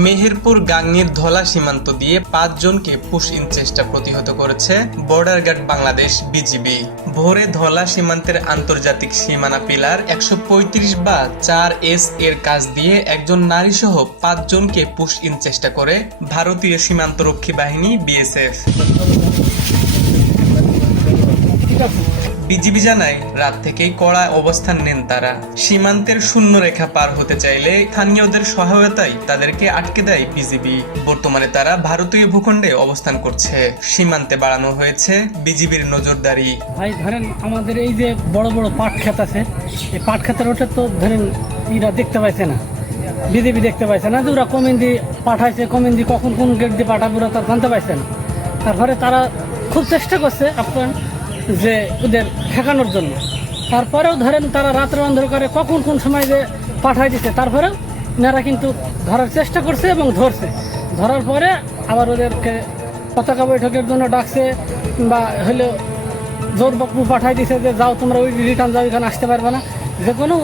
মেহেরপুর গাংনীর ধলা সীমান্ত দিয়ে ৫ জনকে পুশ ইন চেষ্টা প্রতিহত করেছে বর্ডার গার্ড বাংলাদেশ বিজিবি। ভোরে ধলা সীমান্তের আন্তর্জাতিক সীমানা পিলার ১৩৫ বা ৪S এর কাজ দিয়ে একজন নারী সহ ৫ জনকে পুশ ইন চেষ্টা করে ভারতীয় সীমান্তরক্ষী বাহিনী বিএসএফ। বিজিবি জানায়, রাত থেকেই কড়া অবস্থান নেন তারা। সীমান্তের শূন্য রেখা পার হতে চাইলে স্থানীয়দের সহায়তায় তাদেরকে আটকে দেয় বিজিবি। বর্তমানে তারা ভারতীয় ভূখণ্ডে অবস্থান করছে। সীমান্তে বাড়ানো হয়েছে বিজিবির নজরদারি। ভাই ধরেন আমাদের এই যে বড় বড় পাট ক্ষেত আছে, এই পাট ক্ষেতের ওটা তো ধরেন এরা দেখতে পাইছে না, বিজিবি দেখতে পাইছে না যে ওরা কমিন্দি পাঠাইছে, কমিন্দি কখন কোন গেট দিয়ে পাঠাবে ওরা তার জানতে পারছে না। তারপরে তারা খুব চেষ্টা করছে আপনার যে ওদের ঠেকানোর জন্য। তারপরেও ধরেন তারা রাত্রে অন্ধকারে কখন কোন সময় যে পাঠাই দিচ্ছে, তারপরেও এনারা কিন্তু ধরার চেষ্টা করছে এবং ধরছে। ধরার পরে আবার ওদেরকে পতাকা বৈঠকের জন্য ডাকছে বা হলে জোর বকবু পাঠাই দিছে যে যাও তোমরা ওই রিটার্ন যাও, এখানে আসতে পারবে না। যে কোনো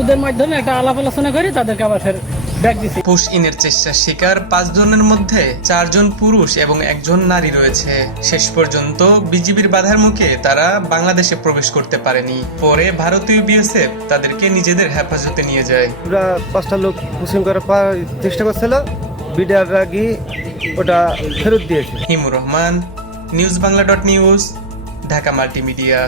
ওদের মাধ্যমে একটা আলাপ আলোচনা করে তাদেরকে আবার ফের ব্যাক দিছে। পুশ ইনের চেষ্টার শিকার ৫ জনের মধ্যে ৪ জন পুরুষ এবং ১ জন নারী রয়েছে। শেষ পর্যন্ত বিজিবির বাধার মুখে তারা বাংলাদেশে প্রবেশ করতে পারেনি। পরে ভারতীয় বিএসএফ তাদেরকে নিজেদের হেফাজতে নিয়ে যায়। পুরা ৫টা লোক পুশিং করার চেষ্টা করছিল, বিডিআর রাগি ওটা ফেরত দিয়েছে। হিমুর Rahman, news Bangla .news, Dhaka multimedia.